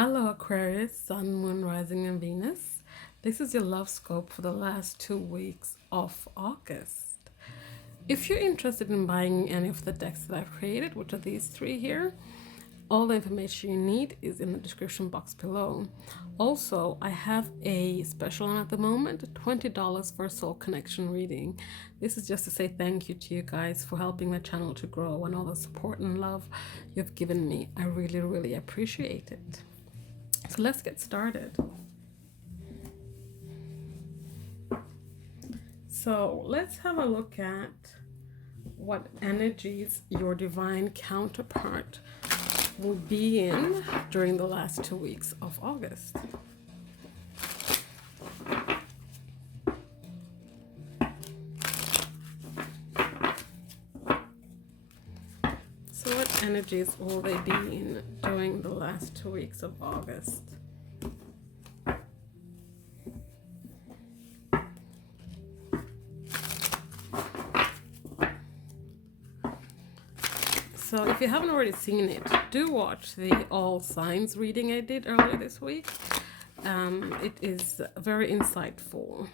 Hello Aquarius, Sun, Moon, Rising, and Venus. This is your love scope for the last 2 weeks of August. If you're interested in buying any of the decks that I've created, which are these three here, all the information you need is in the description box below. Also, I have a special on at the moment, $20 for a soul connection reading. This is just to say thank you to you guys for helping the channel to grow and all the support and love you've given me. I really, really appreciate it. So let's get started. So let's have a look at what energies your divine counterpart will be in during the last 2 weeks of August. So what energies will they be in during the last 2 weeks of August? So if you haven't already seen it, do watch the all signs reading I did earlier this week. It is very insightful.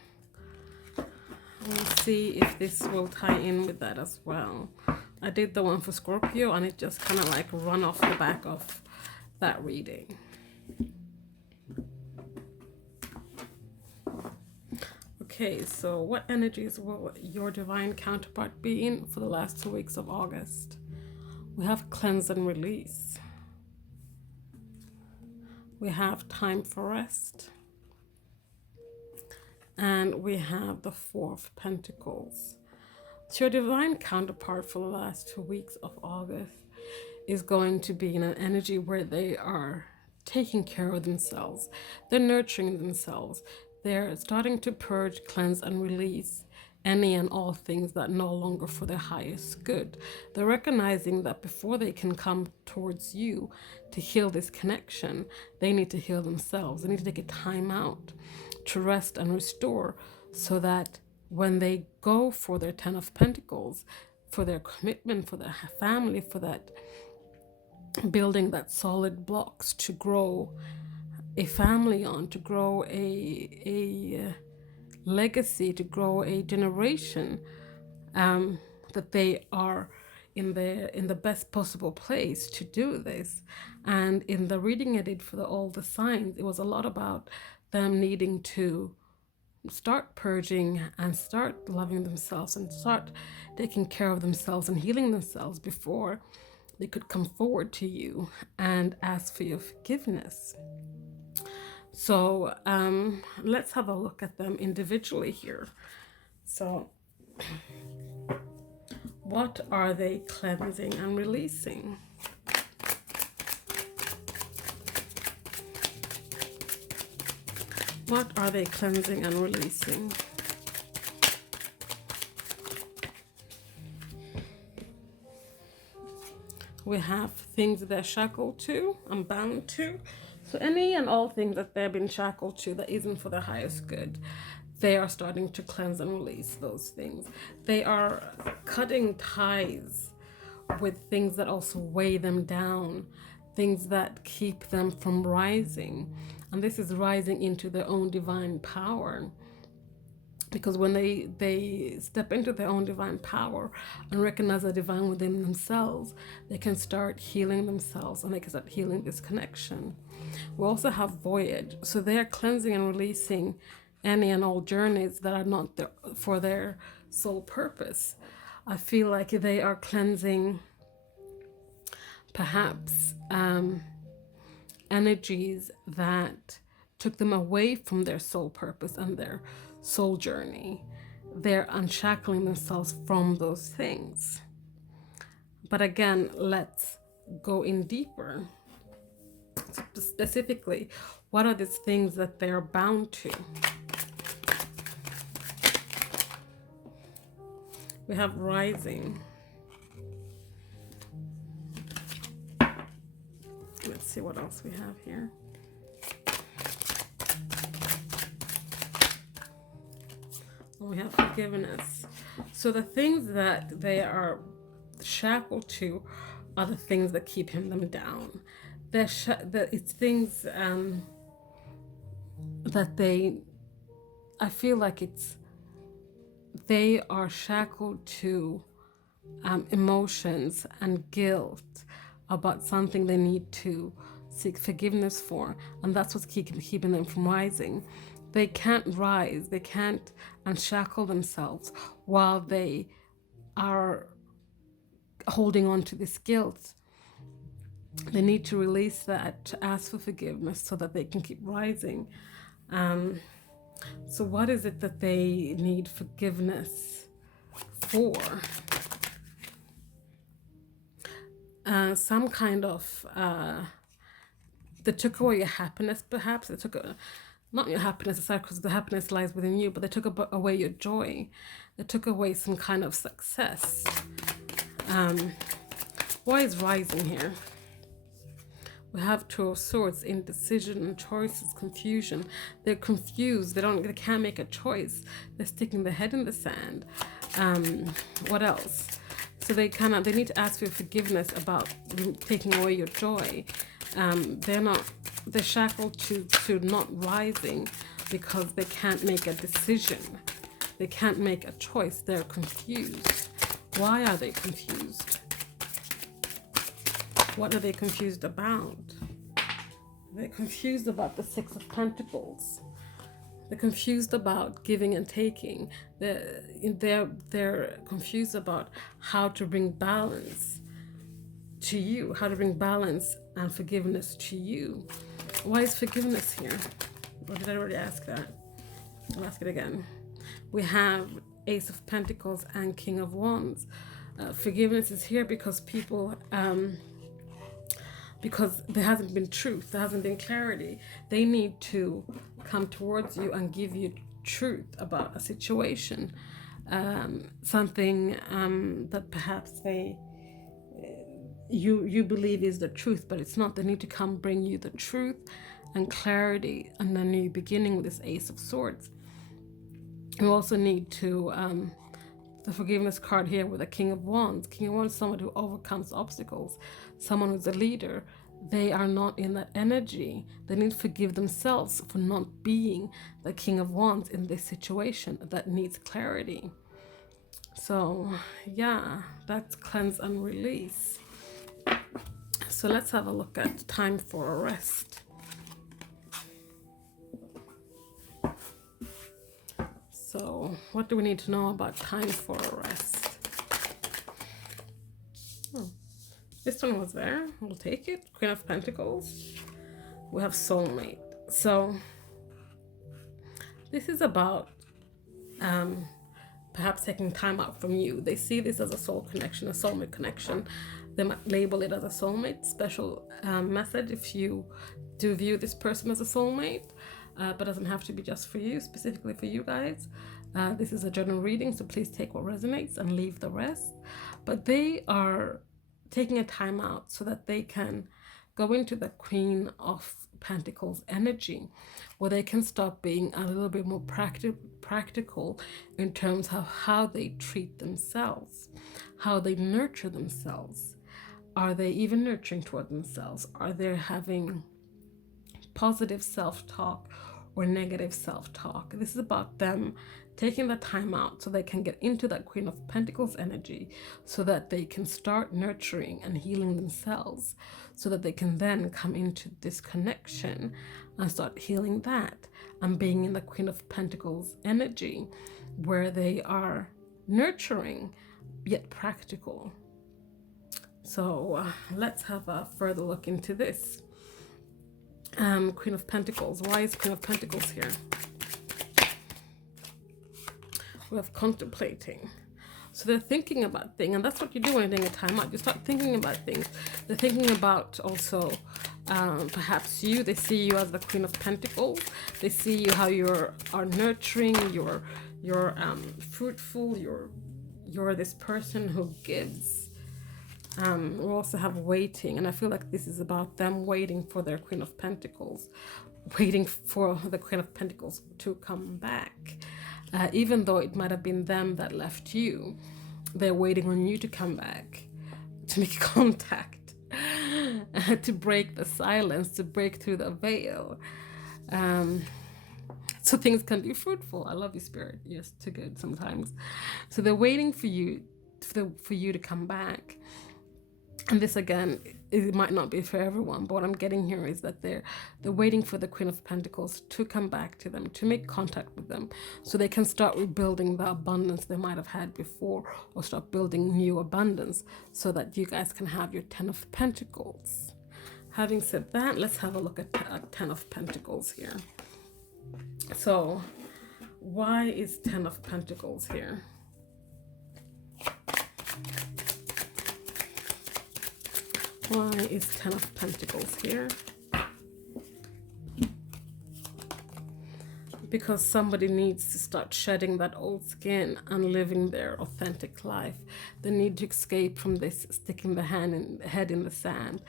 We'll see if this will tie in with that as well. I did the one for Scorpio and it just kind of like run off the back of that reading. Okay, so what energies will your divine counterpart be in for the last 2 weeks of August? We have cleanse and release. We have time for rest. And we have the Four of Pentacles. So your divine counterpart for the last 2 weeks of August is going to be in an energy where they are taking care of themselves. They're nurturing themselves. They're starting to purge, cleanse, and release any and all things that no longer for their highest good. They're recognizing that before they can come towards you to heal this connection, they need to heal themselves. They need to take a time out to rest and restore so that when they go for their 10 of Pentacles, for their commitment, for their family, for that building that solid blocks to grow a family on, to grow a legacy, to grow a generation, that they are in the best possible place to do this. And in the reading I did for all the signs, it was a lot about them needing to start purging and start loving themselves and start taking care of themselves and healing themselves before they could come forward to you and ask for your forgiveness. So let's have a look at them individually here. So what are they cleansing and releasing? What are they cleansing and releasing? We have things they're shackled to and bound to. So any and all things that they've been shackled to that isn't for their highest good, they are starting to cleanse and release those things. They are cutting ties with things that also weigh them down, things that keep them from rising. And this is rising into their own divine power. Because when they step into their own divine power and recognize the divine within themselves, they can start healing themselves and they can start healing this connection. We also have voyage. So they are cleansing and releasing any and all journeys that are not there for their sole purpose. I feel like they are cleansing perhaps energies that took them away from their soul purpose and their soul journey. They're unshackling themselves from those things. But again, let's go in deeper. Specifically, what are these things that they're bound to? We have rising. Let's see what else we have here. We have forgiveness. So the things that they are shackled to are the things that keep them down. it's things that I feel like they are shackled to emotions and guilt about something they need to seek forgiveness for, and that's what's keeping them from rising. They can't rise, they can't unshackle themselves while they are holding on to this guilt. They need to release that, to ask for forgiveness so that they can keep rising. So what is it that they need forgiveness for? Some kind of, they took away your happiness, perhaps. They took not your happiness aside, because the happiness lies within you, but they took away your joy. They took away some kind of success. Why is rising here? We have Two of Swords, indecision, choices, confusion. They're confused. They can't make a choice. They're sticking their head in the sand. What else? So they need to ask for forgiveness about taking away your joy. They're shackled to not rising because they can't make a decision. They can't make a choice. They're confused. Why are they confused? What are they confused about? They're confused about the Six of Pentacles. They're confused about giving and taking. They're confused about how to bring balance to you, how to bring balance and forgiveness to you. Why is forgiveness here? Or did I already ask that? I'll ask it again. We have Ace of Pentacles and King of Wands. Forgiveness is here because people, because there hasn't been truth, there hasn't been clarity. They need to come towards you and give you truth about a situation, something that perhaps you believe is the truth, but it's not. They need to come bring you the truth and clarity and a new beginning with this Ace of Swords. You also need to the forgiveness card here with the King of Wands. King of Wands is someone who overcomes obstacles, someone who's a leader. They are not in that energy. They need to forgive themselves for not being the King of Wands in this situation that needs clarity. So yeah, that's cleanse and release. So let's have a look at time for a rest. So what do we need to know about time for a rest? This one was there. We'll take it. Queen of Pentacles. We have soulmate. So this is about perhaps taking time out from you. They see this as a soul connection, a soulmate connection. They might label it as a soulmate special message if you do view this person as a soulmate. But doesn't have to be just for you, specifically for you guys. This is a general reading, so please take what resonates and leave the rest. But they are taking a time out so that they can go into the Queen of Pentacles energy, where they can stop being a little bit more practical in terms of how they treat themselves, how they nurture themselves. Are they even nurturing toward themselves? Are they having positive self-talk or negative self-talk? This is about them taking the time out so they can get into that Queen of Pentacles energy, so that they can start nurturing and healing themselves, so that they can then come into this connection and start healing that and being in the Queen of Pentacles energy, where they are nurturing yet practical. So let's have a further look into this. Queen of Pentacles. Why is Queen of Pentacles here? We have contemplating. So they're thinking about things, and that's what you do when you're doing a time out. You start thinking about things. They're thinking about also perhaps you. They see you as the Queen of Pentacles. They see you how you are nurturing. You're fruitful. You're this person who gives. We also have waiting, and I feel like this is about them waiting for their Queen of Pentacles, waiting for the Queen of Pentacles to come back. Even though it might have been them that left you, they're waiting on you to come back, to make contact. to break the silence, to break through the veil. So things can be fruitful. I love you, Spirit. Yes, too good sometimes. So they're waiting for you, for you to come back. And this again, it might not be for everyone, but what I'm getting here is that they're waiting for the Queen of Pentacles to come back to them, to make contact with them, so they can start rebuilding the abundance they might have had before, or start building new abundance, so that you guys can have your 10 of Pentacles. Having said that, let's have a look at 10 of Pentacles here. So, why is 10 of Pentacles here? Why is 10 of Pentacles here? Because somebody needs to start shedding that old skin and living their authentic life. They need to escape from this sticking the head in the sand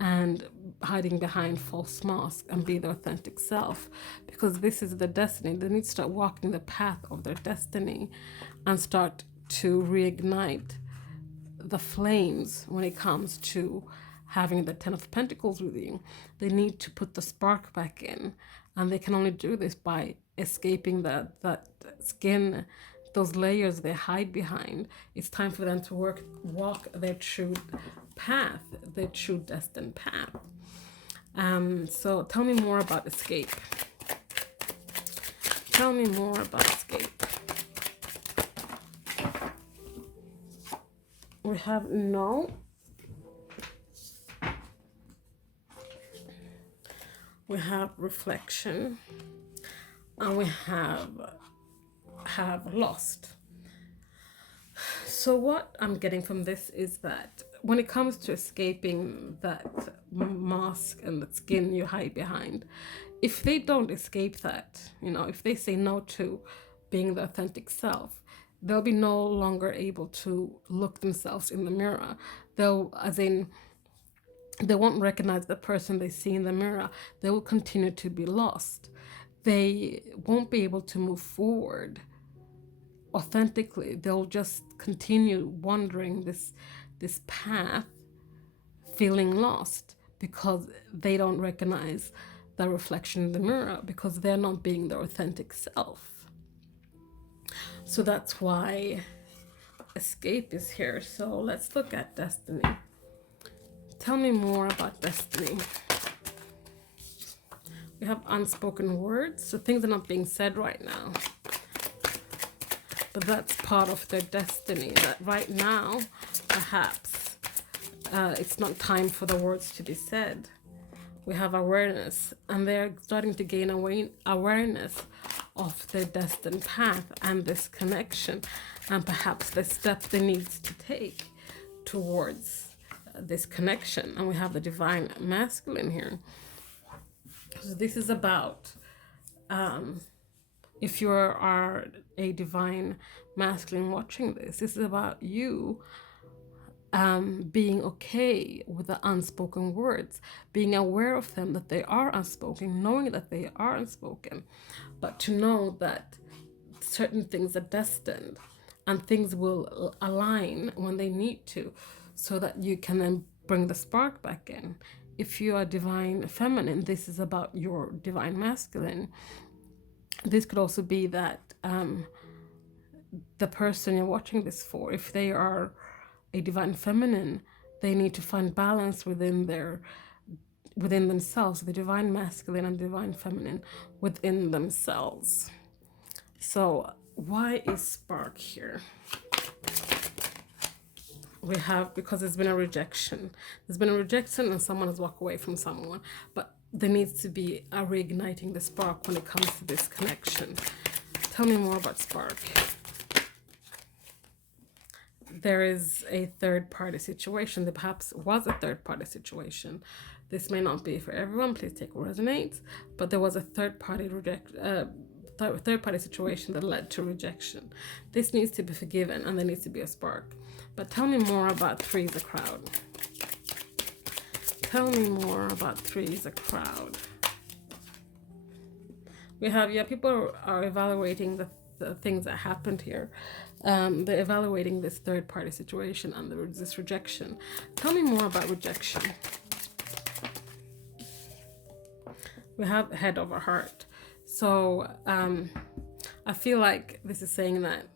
and hiding behind false masks and be their authentic self. Because this is the destiny. They need to start walking the path of their destiny and start to reignite the flames when it comes to having the 10 of Pentacles with you. They need to put the spark back in, and they can only do this by escaping that skin, those layers they hide behind. It's time for them to walk their true path, their true destined path. So tell me more about escape. Tell me more about escape. We have no. We have reflection, and we have lost. So what I'm getting from this is that when it comes to escaping that mask and the skin you hide behind, if they don't escape that, if they say no to being the authentic self, they'll be no longer able to look themselves in the mirror. They won't recognize the person they see in the mirror. They will continue to be lost. They won't be able to move forward authentically. They'll just continue wandering this path, feeling lost, because they don't recognize the reflection in the mirror, because they're not being their authentic self. So that's why escape is here. So let's look at destiny. Tell me more about destiny. We have unspoken words, so things are not being said right now. But that's part of their destiny, that right now, perhaps, it's not time for the words to be said. We have awareness, and they're starting to gain awareness of their destined path and this connection, and perhaps the step they need to take towards this connection. And we have the divine masculine here. So this is about if you are a divine masculine watching this is about you being okay with the unspoken words, being aware of them, that they are unspoken, knowing that they are unspoken, but to know that certain things are destined and things will align when they need to, so that you can then bring the spark back in. If you are divine feminine, this is about your divine masculine. This could also be that the person you're watching this for, if they are a divine feminine, they need to find balance within themselves, the divine masculine and divine feminine within themselves. So why is spark here? We have, because there's been a rejection. There's been a rejection and someone has walked away from someone, but there needs to be a reigniting the spark when it comes to this connection. Tell me more about spark. There is a third-party situation. There perhaps was a third-party situation. This may not be for everyone. Please take what resonates. But there was a third-party situation that led to rejection. This needs to be forgiven, and there needs to be a spark. But tell me more about three is a crowd. Tell me more about three is a crowd. We have, people are evaluating the things that happened here. They're evaluating this third-party situation and this rejection. Tell me more about rejection. We have head over heart. So I feel like this is saying that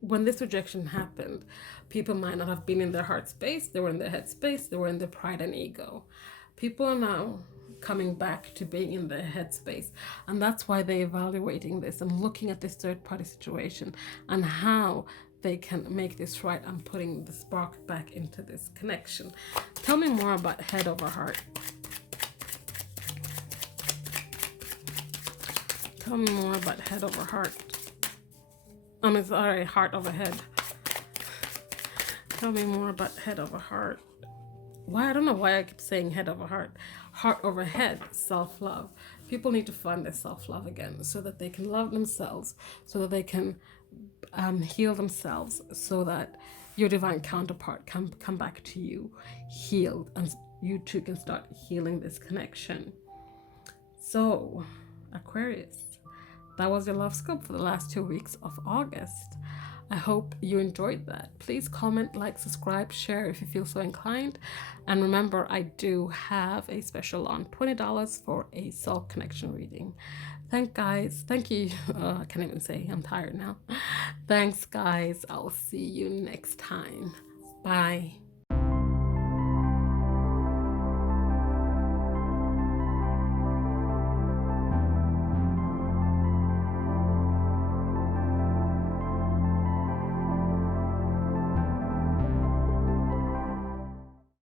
when this rejection happened, people might not have been in their heart space, they were in their head space, they were in their pride and ego. People are now coming back to being in their head space, and that's why they're evaluating this and looking at this third party situation and how they can make this right and putting the spark back into this connection. Tell me more about head over heart. Tell me more about head over heart. I'm sorry, heart over head. Tell me more about head over heart. Why? I don't know why I keep saying head over heart. Heart over head, self-love. People need to find their self-love again so that they can love themselves, so that they can heal themselves, so that your divine counterpart can come back to you healed, and you too can start healing this connection. So, Aquarius, that was your love scope for the last 2 weeks of August. I hope you enjoyed that. Please comment, like, subscribe, share if you feel so inclined. And remember, I do have a special on $20 for a soul connection reading. Thank you. I can't even say, I'm tired now. Thanks, guys. I'll see you next time. Bye.